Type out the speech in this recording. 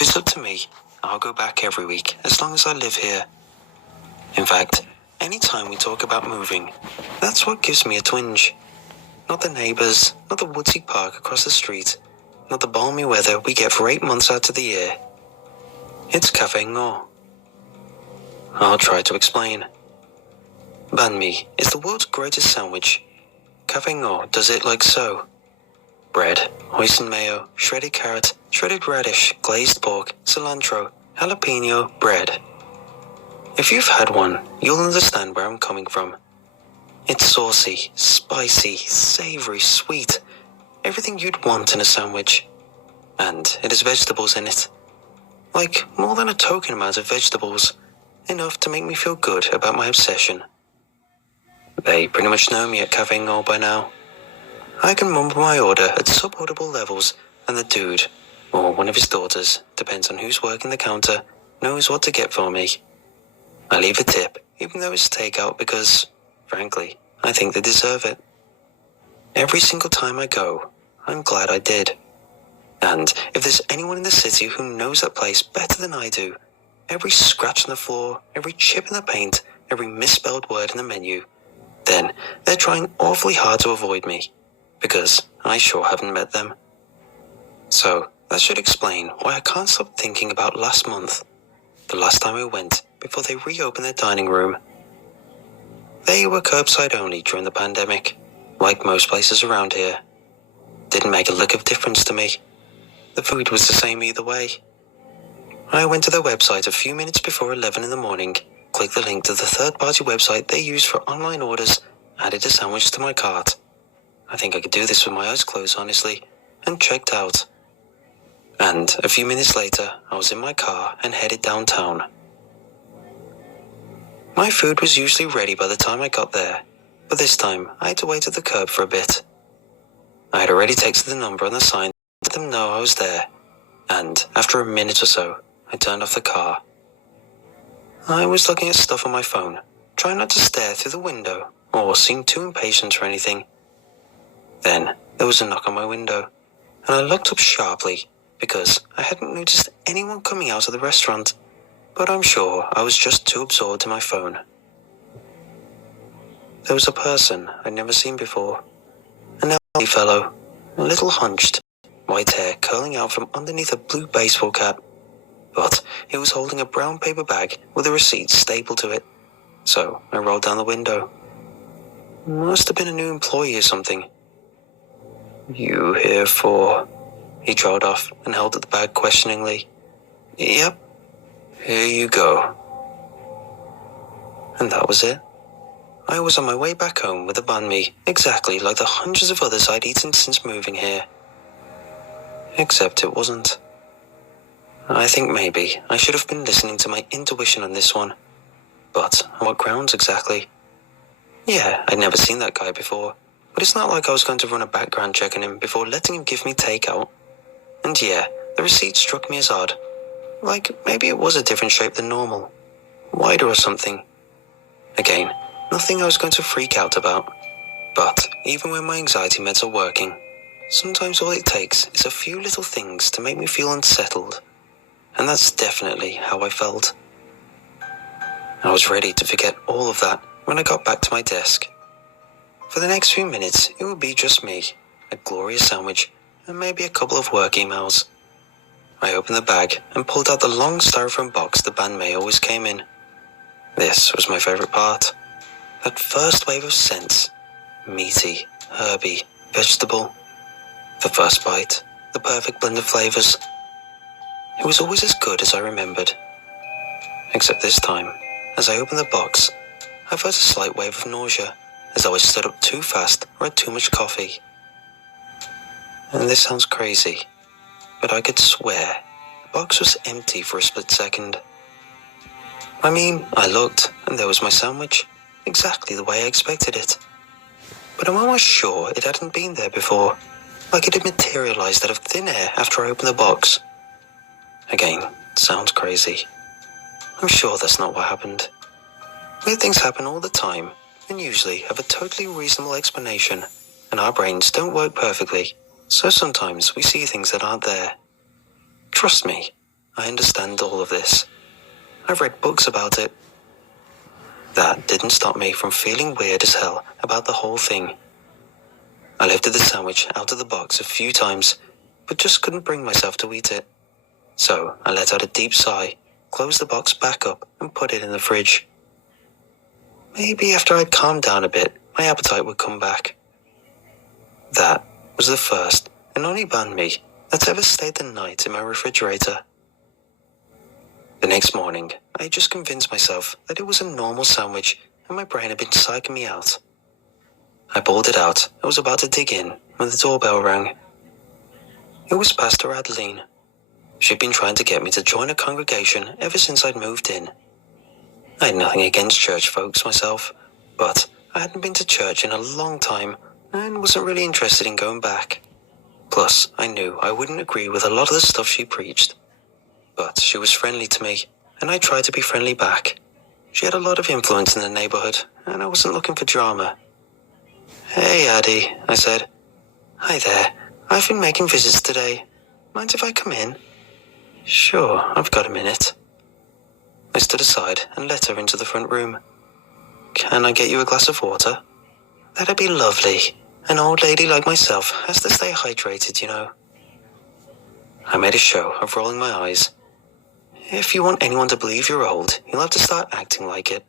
If it's up to me, I'll go back every week as long as I live here. In fact, any time we talk about moving, that's what gives me a twinge. Not the neighbours, not the woodsy park across the street, not the balmy weather we get for 8 months out of the year. It's Café Ngor. I'll try to explain. Banh mi is the world's greatest sandwich. Café Ngor does it like so. Bread, hoisin mayo, shredded carrot, shredded radish, glazed pork, cilantro, jalapeno, bread. If you've had one, you'll understand where I'm coming from. It's saucy, spicy, savoury, sweet, everything you'd want in a sandwich. And it has vegetables in it. Like more than a token amount of vegetables, enough to make me feel good about my obsession. They pretty much know me at Café Ngor by now. I can mumble my order at subaudible levels, and the dude, or one of his daughters, depends on who's working the counter, knows what to get for me. I leave a tip, even though it's takeout, because, frankly, I think they deserve it. Every single time I go, I'm glad I did. And if there's anyone in the city who knows that place better than I do, every scratch on the floor, every chip in the paint, every misspelled word in the menu, then they're trying awfully hard to avoid me, because I sure haven't met them. So that should explain why I can't stop thinking about last month, the last time I went before they reopened their dining room. They were curbside only during the pandemic, like most places around here. Didn't make a lick of difference to me. The food was the same either way. I went to their website a few minutes before 11 in the morning, clicked the link to the third-party website they use for online orders, added a sandwich to my cart. I think I could do this with my eyes closed, honestly, and checked out. And a few minutes later, I was in my car and headed downtown. My food was usually ready by the time I got there, but this time I had to wait at the curb for a bit. I had already texted the number on the sign to let them know I was there, and after a minute or so, I turned off the car. I was looking at stuff on my phone, trying not to stare through the window or seem too impatient or anything. Then there was a knock on my window, and I looked up sharply because I hadn't noticed anyone coming out of the restaurant, but I'm sure I was just too absorbed in my phone. There was a person I'd never seen before, an elderly fellow, a little hunched, white hair curling out from underneath a blue baseball cap, but he was holding a brown paper bag with a receipt stapled to it, so I rolled down the window. Must have been a new employee or something. "You here for..." He trailed off and held at the bag questioningly. "Yep, here you go." And that was it. I was on my way back home with a banh mi, exactly like the hundreds of others I'd eaten since moving here. Except it wasn't. I think maybe I should have been listening to my intuition on this one. But on what grounds exactly? Yeah, I'd never seen that guy before, but it's not like I was going to run a background check on him before letting him give me takeout. And yeah, the receipt struck me as odd. Like, maybe it was a different shape than normal. Wider or something. Again, nothing I was going to freak out about. But even when my anxiety meds are working, sometimes all it takes is a few little things to make me feel unsettled. And that's definitely how I felt. I was ready to forget all of that when I got back to my desk. For the next few minutes, it would be just me, a glorious sandwich, and maybe a couple of work emails. I opened the bag and pulled out the long styrofoam box the banh mi always came in. This was my favourite part. That first wave of scents. Meaty, herby, vegetable. The first bite, the perfect blend of flavours. It was always as good as I remembered. Except this time, as I opened the box, I felt a slight wave of nausea, as though I stood up too fast or had too much coffee. And this sounds crazy, but I could swear the box was empty for a split second. I mean, I looked, and there was my sandwich, exactly the way I expected it. But I'm almost sure it hadn't been there before, like it had materialized out of thin air after I opened the box. Again, sounds crazy. I'm sure that's not what happened. Weird things happen all the time, and usually have a totally reasonable explanation, and our brains don't work perfectly, so sometimes we see things that aren't there. Trust me, I understand all of this. I've read books about it. That didn't stop me from feeling weird as hell about the whole thing. I lifted the sandwich out of the box a few times, but just couldn't bring myself to eat it. So I let out a deep sigh, closed the box back up, and put it in the fridge. Maybe after I'd calmed down a bit, my appetite would come back. That was the first and only banh mi that's ever stayed the night in my refrigerator. The next morning, I had just convinced myself that it was a normal sandwich and my brain had been psyching me out. I pulled it out and was about to dig in when the doorbell rang. It was Pastor Adeline. She'd been trying to get me to join a congregation ever since I'd moved in. I had nothing against church folks myself, but I hadn't been to church in a long time and wasn't really interested in going back. Plus, I knew I wouldn't agree with a lot of the stuff she preached. But she was friendly to me, and I tried to be friendly back. She had a lot of influence in the neighborhood, and I wasn't looking for drama. "Hey, Addie," I said. "Hi there. I've been making visits today. Mind if I come in?" "Sure, I've got a minute." I stood aside and let her into the front room. "Can I get you a glass of water?" "That'd be lovely. An old lady like myself has to stay hydrated, you know." I made a show of rolling my eyes. If you want anyone to believe you're old, you'll have to start acting like it.